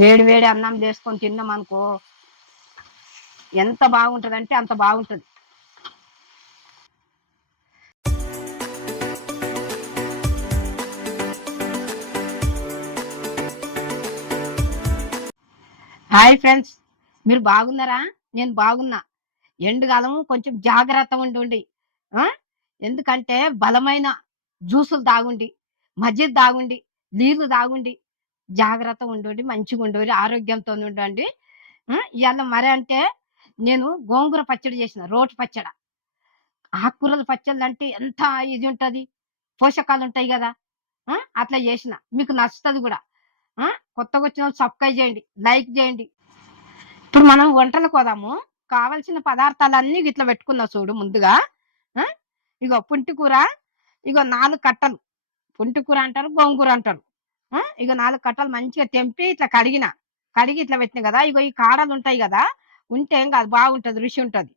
వేడి వేడి అన్నం చేసుకొని తిన్నాం అనుకో ఎంత బాగుంటుంది అంటే అంత బాగుంటుంది. హాయ్ ఫ్రెండ్స్, మీరు బాగున్నారా? నేను బాగున్నా. ఎండుకాలము కొంచెం జాగ్రత్త ఉండి ఎందుకంటే బలమైన జ్యూసులు తాగుండి, మజ్జిగ తాగుండి, నీళ్లు తాగుండి, జాగ్రత్త ఉండండి, మంచిగా ఉండండి, ఆరోగ్యంతో ఉండండి. ఇవాళ మరి అంటే నేను గోంగూర పచ్చడి చేసిన, రోటి పచ్చడ. ఆకుకూరల పచ్చళ్ళు అంటే ఎంత ఇది ఉంటుంది, పోషకాలు ఉంటాయి కదా. అట్లా చేసిన, మీకు నచ్చుతుంది కూడా. కొత్తగా వచ్చిన వాళ్ళు సబ్స్క్రైబ్ చేయండి, లైక్ చేయండి. ఇప్పుడు మనం వంటలకు పోదాము. కావలసిన పదార్థాలన్నీ ఇట్లా పెట్టుకున్నా చూడు ముందుగా. ఇగో పుంటి కూర, ఇగో 4 కట్టలు. పుంటి కూర అంటారు, గోంగూర అంటారు. ఇగో 4 కట్టలు మంచిగా తెంపి ఇట్లా కడిగి ఇట్లా పెట్టిన కదా. ఇగో ఈ కాడలు ఉంటాయి కదా, ఉంటే ఏం కాదు, బాగుంటది, రుచి ఉంటది.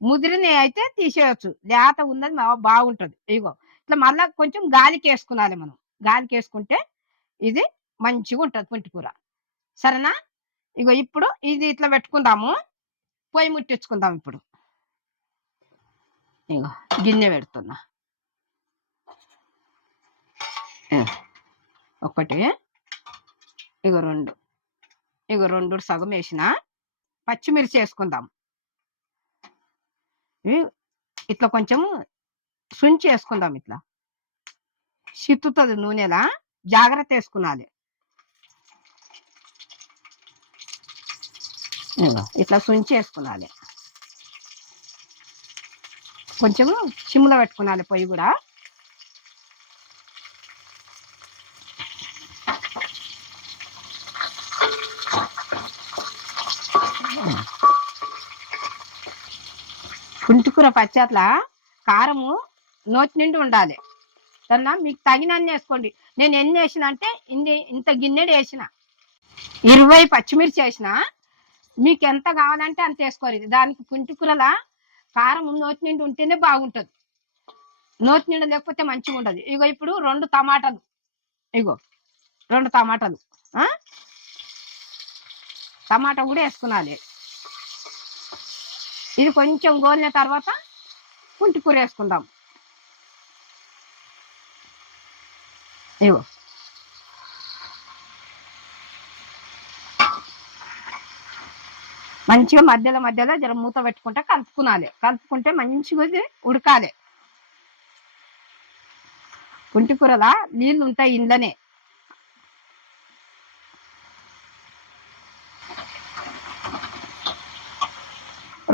ముదిరిని అయితే తీసేయచ్చు, లేత ఉన్నది బాగుంటది. ఇగో ఇట్లా మళ్ళా కొంచెం గాలికి వేసుకున్నాలి మనం. గాలికి వేసుకుంటే ఇది మంచిగా ఉంటది పుంటి కూర. సరేనా? ఇగో ఇప్పుడు ఇది ఇట్లా పెట్టుకుందాము, పొయ్యి ముట్టించుకుందాం. ఇప్పుడు ఇగో గిన్నె పెడుతున్నా. ఒకటి, ఇగో 2, ఇగో 2 సగం వేసిన. పచ్చిమిర్చి వేసుకుందాం. ఇట్లా కొంచెం సుంచి వేసుకుందాం. ఇట్లా చిత్తుతుంది నూనెలా, జాగ్రత్త వేసుకున్నాలి. ఇట్లా సుంచి వేసుకున్నాలి. కొంచెం సిమ్లో పెట్టుకున్నాలి పొయ్యి కూడా. పుంటికూర పచ్చట్ల కారము నోటి నిండి ఉండాలి. సరేనా? మీకు తగినన్ని వేసుకోండి. నేను ఎన్ని వేసిన అంటే ఇంత గిన్నెడు వేసిన. 20 పచ్చిమిర్చి వేసిన. మీకు ఎంత కావాలంటే అంత వేసుకోరు. దానికి పుంటికూరల కారం నోటి నిండి ఉంటేనే బాగుంటుంది, నోటి నిండి లేకపోతే మంచిగా ఉండదు. ఇగో ఇప్పుడు 2 టమాటాలు, ఇగో 2 టమాటాలు, టమాటా కూడా వేసుకున్నాలి. ఇది కొంచెం గోలిన తర్వాత పుంటికూర వేసుకుందాం. ఇగో మంచిగా మధ్యలో జర మూత పెట్టుకుంటే కలుపుకునాలి. కలుపుకుంటే మంచిగా ఉడకాలి. పుంటికూరలా నీళ్ళు ఉంటాయి ఇంట్లోనే.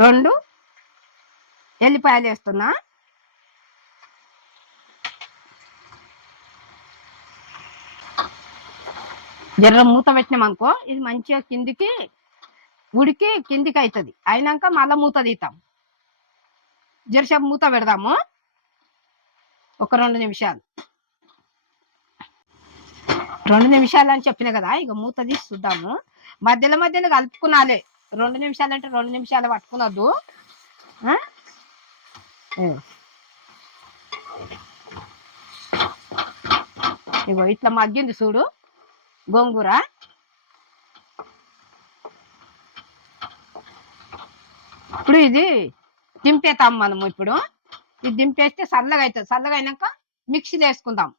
రెండు ఎల్లిపాయలు వేస్తున్నా. జర్ర మూత పెట్టినామనుకో ఇది మంచిగా కిందికి ఉడికి కిందికి అవుతుంది. అయినాక మళ్ళీ మూత తీస్తాం. జరసేపు మూత పెడదాము, ఒక 2 నిమిషాలు. 2 నిమిషాలు అని చెప్పిన కదా. ఇక మూత తీసి చూద్దాము. మధ్యలో కలుపుకునాలి. 2 నిమిషాలు అంటే 2 నిమిషాలు పట్టుకునొద్దు. ఇగో ఇట్లా మగ్గింది చూడు గోంగూర. ఇప్పుడు ఇది దింపేతాం మనము. ఇప్పుడు ఇది దింపేస్తే చల్లగా అవుతుంది. చల్లగా అయినాక మిక్సీలో వేసుకుందాం.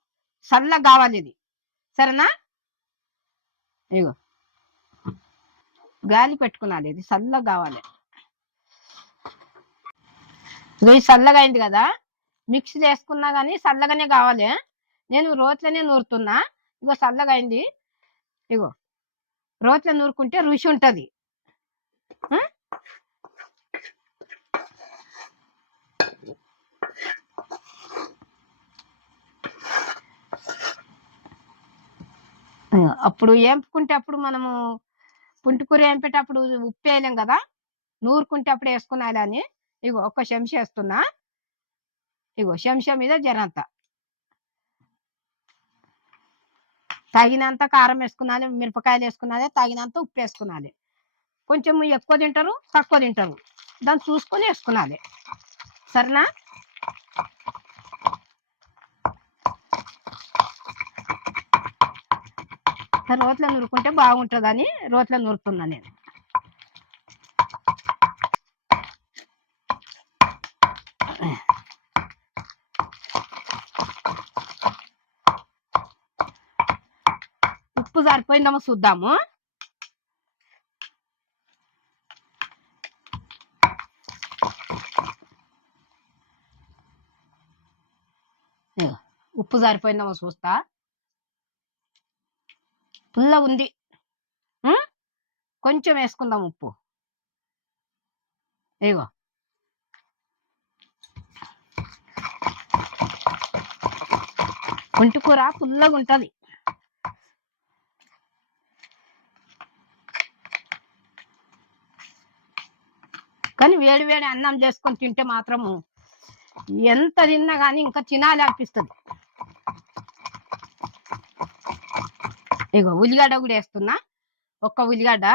చల్లగా కావాలి ఇది, సరేనా? ఇగో గాలి పెట్టుకున్నది, ఇది చల్లగా కావాలి. ఇగో ఇది చల్లగా అయింది కదా. మిక్సీలో వేసుకున్నా కానీ చల్లగానే కావాలి. నేను రోట్లోనే నూరుతున్నా. ఇగో చల్లగా అయింది. ఇగో రోట్లో నూరుకుంటే రుచి ఉంటుంది. అప్పుడు ఏంపుకుంటే అప్పుడు మనము పుంటికూర ఏంపేటప్పుడు ఉప్పు వేయలేం కదా, నూరుకుంటే అప్పుడు వేసుకున్నాలి అని. ఇగో ఒక్క చెంచా వేస్తున్నా. ఇగో చెంచా మీద జరంత తగినంత కారం వేసుకున్నాలి, మిరపకాయలు వేసుకున్నాలి, తగినంత ఉప్పు వేసుకున్నాలి. కొంచెం ఎక్కువ తింటారు, తక్కువ తింటారు, దాన్ని చూసుకొని వేసుకున్నాలి. సరేనా? రోట్లో నూరుకుంటే బాగుంటుందని రోట్లో నూరుతున్నా నేను. ఉప్పు సరిపోయిందేమో చూద్దాము. ఉప్పు సరిపోయిందేమో చూస్తా. పుల్ల ఉంది, కొంచెం వేసుకుందాం ఉప్పు. ఇగో ఒంటికూర పుల్లగా ఉంటది, కానీ వేడి వేడి అన్నం చేసుకొని తింటే మాత్రము ఎంత తిన్నా కానీ ఇంకా తినాలి అనిపిస్తుంది. ఇగో ఉల్లిగడ్డ కూడా వేస్తున్నా, ఒక్క ఉల్లిగడ్డ.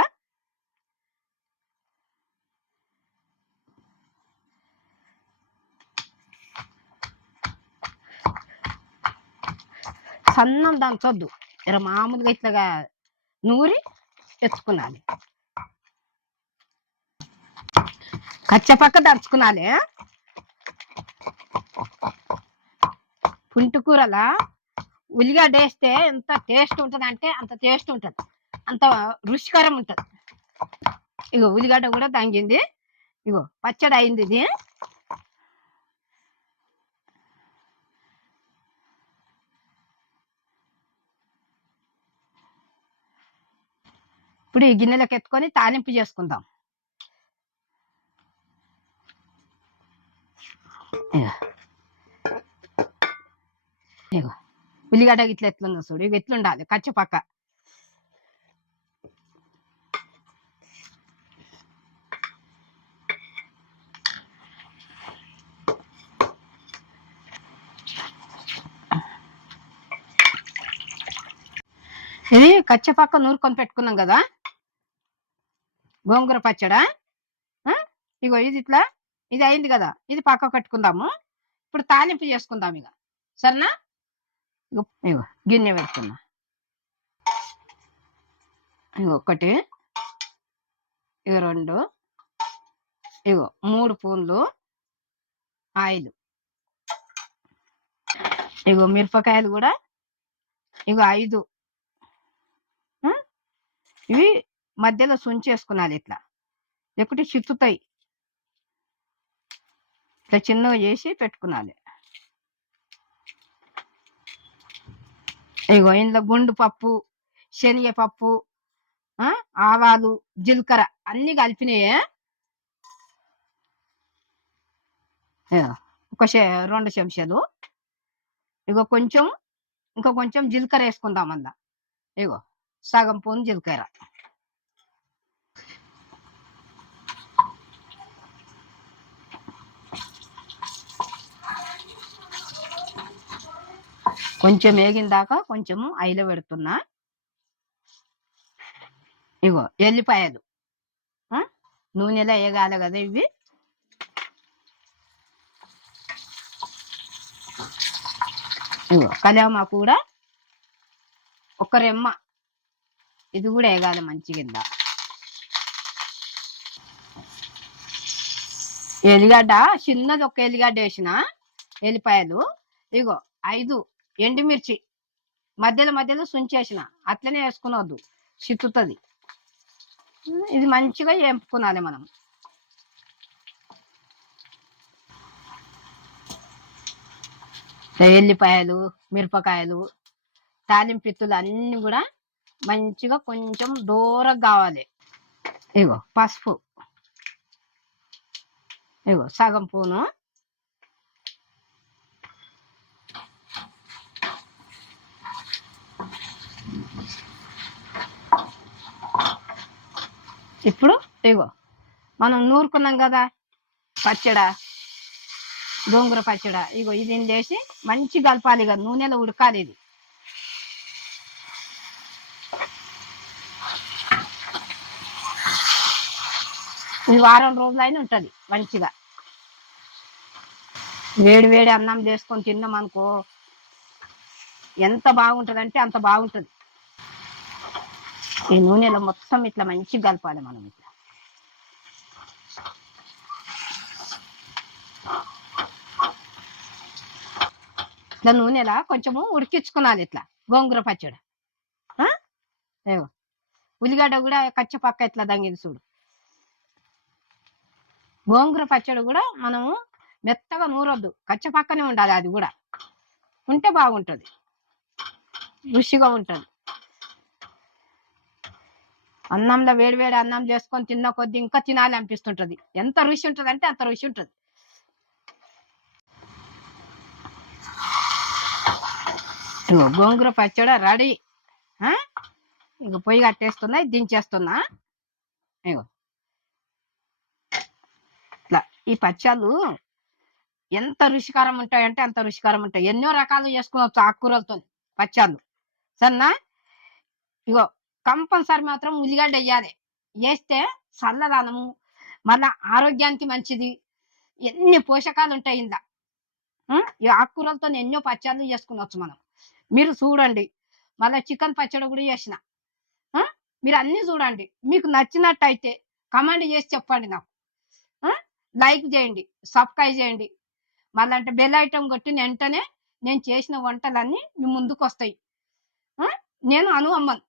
సన్నం దంచొద్దు, ఇలా మామూలుగా ఇట్లాగా నూరి తెచ్చుకున్నాలి. కచ్చపక్క దంచుకున్నాలి. పుంటికూరలా ఉల్లిగడ్డ వేస్తే ఎంత టేస్ట్ ఉంటుంది అంటే అంత టేస్ట్ ఉంటుంది, అంత రుచికరం ఉంటుంది. ఇగో ఉల్లిగడ్డ కూడా తంగింది. ఇగో పచ్చడి అయింది ఇది. ఇప్పుడు ఈ గిన్నెలకు ఎత్తుకొని తాలింపు చేసుకుందాం. ఇగో ఉల్లిగడ్డ ఇట్లా ఎట్లుందో చూడు, ఇక ఎట్లుండాలి కచ్చపక్క. ఇది కచ్చపక్క నూరుకొని పెట్టుకున్నాం కదా గోంగూర పచ్చడా. ఇగో ఇది ఇట్లా ఇది అయింది కదా, ఇది పక్క కట్టుకుందాము. ఇప్పుడు తాలింపు చేసుకుందాం ఇక, సరేనా? ఇగో గిన్నె పెట్టుకున్నా. ఇగో ఒకటి, ఇగో రెండు, ఇగో 3 స్పూన్లు ఆయిల్. ఇగో మిరపకాయలు కూడా ఇగో 5. ఇవి మధ్యలో సుంచేసుకున్నాలి, ఇట్లా లేకుంటే చిత్తుతాయి. ఇట్లా చిన్నగా చేసి పెట్టుకున్నాలి. ఇగో ఇందులో గుండు పప్పు, శనగపప్పు, ఆవాలు, జీలకర్ర అన్ని కలిపినాయే. ఒక 2 చెంచాలు. ఇగో కొంచెం, ఇంకా కొంచెం జీలకర్ర వేసుకుందాం అలా. ఇగో సగం స్పూన్ జీలకర్ర. కొంచెం వేగిన దాకా కొంచెం ఐలో పెడుతున్నా. ఇగో ఎల్లిపాయలు నూనెలో వేగాలి కదా ఇవి. ఇగో కళ్యామాకు కూడా ఒక రెమ్మ, ఇది కూడా వేగాలి మంచిగా. ఎల్లిగడ్డ చిన్నది ఒక ఎల్లిగడ్డ వేసిన, ఎల్లిపాయలు. ఇగో 5 ఎండుమిర్చి మధ్యలో మధ్యలో సుంచేసిన, అట్లనే వేసుకునవద్దు, చిత్తుతుంది. ఇది మంచిగా వేపుకోవాలి మనం. ఎల్లిపాయలు, మిరపకాయలు, తాలింపిత్తులు అన్ని కూడా మంచిగా కొంచెం దూరంగా కావాలి. ఇగో పసుపు, ఇగో సగం స్పూను. ఇప్పుడు ఇగో మనం నూరుకున్నాం కదా పచ్చడా, గోంగూర పచ్చడా. ఇగో ఇది చేసి మంచి కలపాలి, ఇక నూనెలో ఉడకాలి ఇది. ఇది వారం రోజులైనా ఉంటుంది మంచిగా. వేడి వేడి అన్నం చేసుకొని తిన్నాం అనుకో ఎంత బాగుంటుంది అంటే అంత బాగుంటుంది. ఈ నూనెలో మొత్తం ఇట్లా మంచిగా కలపాలి మనం. ఇట్లా నూనెలా కొంచెము ఉడికించుకున్నాలి ఇట్లా గోంగూర పచ్చడి. ఏవో ఉల్లిగడ్డ కూడా కచ్చపక్క ఇట్లా దంగింది చూడు. గోంగూర పచ్చడి కూడా మనము మెత్తగా నూరొద్దు, కచ్చపక్కనే ఉండాలి. అది కూడా ఉంటే బాగుంటుంది, రుచిగా ఉంటుంది. అన్నంలో వేడివేడి అన్నం చేసుకొని తిన్న కొద్దీ ఇంకా తినాలి అనిపిస్తుంటది. ఎంత రుచి ఉంటుంది అంటే అంత రుచి ఉంటుంది. గోంగూర పచ్చడి రెడీ. ఇంక పొయ్యి కట్టేస్తున్నా, దించేస్తున్నా. ఇగో ఇట్లా ఈ పచ్చళ్ళు ఎంత రుచికరం ఉంటాయంటే అంత రుచికరం ఉంటాయి. ఎన్నో రకాలు చేసుకోవచ్చు ఆకుకూరలతో పచ్చళ్ళు. సన్నా ఇగో కంపల్సరీ మాత్రం ఉల్లిగడ్డ వేయాలి. వేస్తే చల్లదనము, మళ్ళా ఆరోగ్యానికి మంచిది, ఎన్ని పోషకాలు ఉంటాయి ఇందా. ఈ ఆకుకూరలతో ఎన్నో పచ్చళ్ళు చేసుకునవచ్చు మనం. మీరు చూడండి, మళ్ళీ చికెన్ పచ్చడి కూడా చేసిన. మీరు అన్ని చూడండి, మీకు నచ్చినట్టయితే కమెంట్ చేసి చెప్పండి నాకు. లైక్ చేయండి, సబ్స్క్రైబ్ చేయండి. మళ్ళీ అంటే బెల్ ఐటమ్ కొట్టిన వెంటనే నేను చేసిన వంటలన్నీ మీ ముందుకు వస్తాయి. నేను అను అమ్మన్.